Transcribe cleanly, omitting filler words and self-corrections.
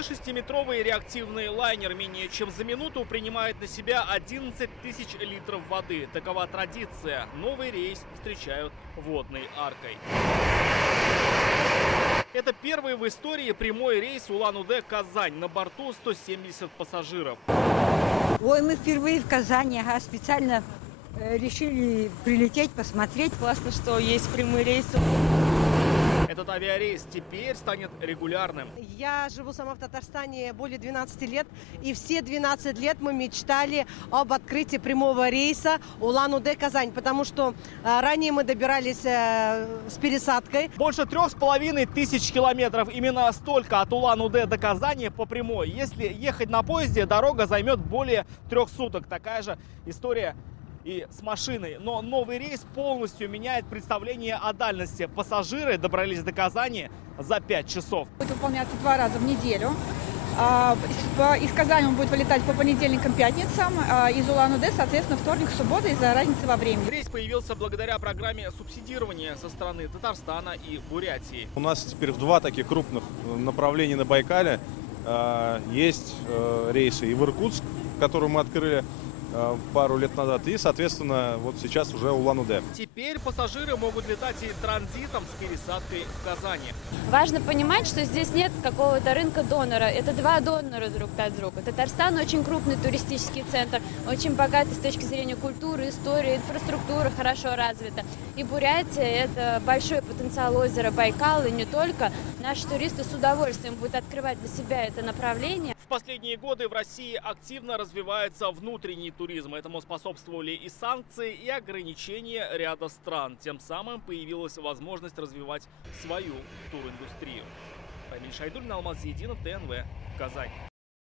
26-метровый реактивный лайнер менее чем за минуту принимает на себя 11 тысяч литров воды. Такова традиция. Новый рейс встречают водной аркой. Это первый в истории прямой рейс Улан-Удэ-Казань. На борту 170 пассажиров. Ой, мы впервые в Казани, специально решили прилететь, посмотреть. Классно, что есть прямые рейсы. Этот авиарейс теперь станет регулярным. Я живу сама в Татарстане более 12 лет, и все 12 лет мы мечтали об открытии прямого рейса Улан-Удэ-Казань, потому что ранее мы добирались с пересадкой. Больше 3500 километров. Именно столько от Улан-Удэ до Казани по прямой. Если ехать на поезде, дорога займет более 3 суток. Такая же история и с машиной. Но новый рейс полностью меняет представление о дальности. Пассажиры добрались до Казани за 5 часов. Будет выполняться 2 раза в неделю. Из Казани он будет вылетать по понедельникам, пятницам. Из Улан-Удэ, соответственно, вторник, суббота из-за разницы во времени. Рейс появился благодаря программе субсидирования со стороны Татарстана и Бурятии. У нас теперь в 2 таких крупных направления на Байкале есть рейсы и в Иркутск, который мы открыли пару лет назад, и, соответственно, вот сейчас уже Улан-Удэ. Теперь пассажиры могут летать и транзитом с пересадкой в Казани. Важно понимать, что здесь нет какого-то рынка донора. Это 2 донора друг от друга. Татарстан очень крупный туристический центр, очень богатый с точки зрения культуры, истории, инфраструктура хорошо развита. И Бурятия – это большой потенциал озера Байкал, и не только. Наши туристы с удовольствием будут открывать для себя это направление. В последние годы в России активно развивается внутренний туризм. Этому способствовали и санкции, и ограничения ряда стран. Тем самым появилась возможность развивать свою туриндустрию. Рамиль Шайдуллин, Алмаз Зиединов, ТНВ, Казань.